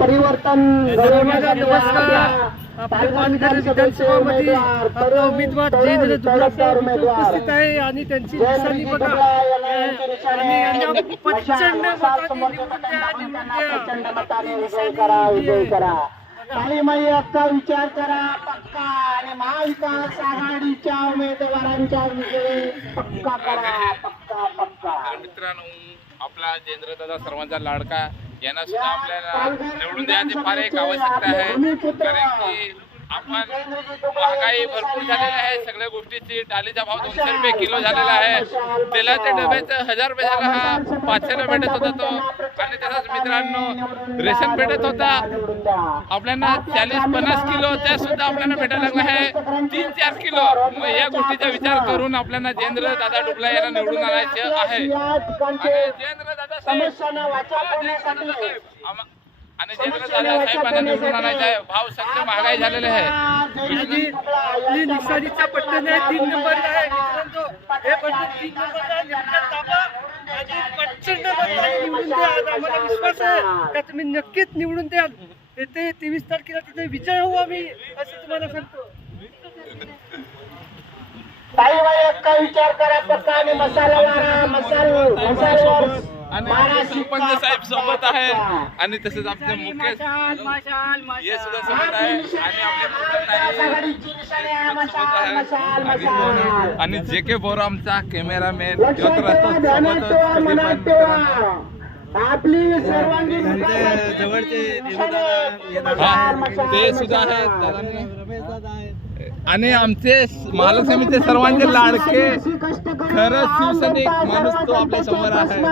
परिवर्तन नमस्कार. पालघर विधानसभामध्ये आपला उमेदवार जयेंद्र. उपस्थित आहे आणि त्यांची निशाणी बघा आणि यांना. प्रचंड मतांनी निवडून द्या, निवडून द्या. विजय करा काळीमाई अक्का विचार करा पक्का आणि महाविकास आघाडीच्या उमेदवारांच्या विजयी पक्का करा पक्का पक्का तर मित्रांनो आपला दादा सर्वांचा लाडका यांना सुद्धा आपल्याला द्यायची फार एक आवश्यकता आहे. कारण की आपण महागाई भरपूर झालेली आहे. सगळ्या गोष्टीची डालीचा भाव दोनशे रुपये किलो झालेला आहे. तेलाच्या डब्याचं हजार रुपये झाला. हा पाचशेला भेटत होता तो. आणि तसंच मित्रांनो रेशन भेटत होता. आपल्याला चाळीस पन्नास किलो त्या सुद्धा आपल्याला भेटायला लागला आहे. तीन चार किलो. मग या गोष्टीचा विचार करून आपल्याला जयेंद्र दादा डुबला यांना निवडून आणायचे आहे. जयेंद्र दादा साहेब आणि निवडून आणायचे आहे भाव सगळे महागाई झालेले आहे. आहे. तीन आहे हे तीन आहे आम्हाला विश्वास आहे. का तुम्ही नक्कीच निवडून द्याल. येते तेवीस तारखेला तिथे विजय होऊ आम्ही असं तुम्हाला सांगतो. काही वेळ विचार करा पक्का आणि मसाला मारा मसाल मसाल्यावर आणि साहेब सोबत आहे. आणि तसेच आपले मुकेश हे सुद्धा सोबत आहे. आणि आपले आणि जे के बोरा आमचा कॅमेरामॅन ठेवा आपली सर्वांगीण ते सुद्धा आहेत. आणि आमचे महालक्ष्मीचे सर्वांचे लाडके खरंच शिवसैनिक माणूस तो आपल्यासमोर आहे.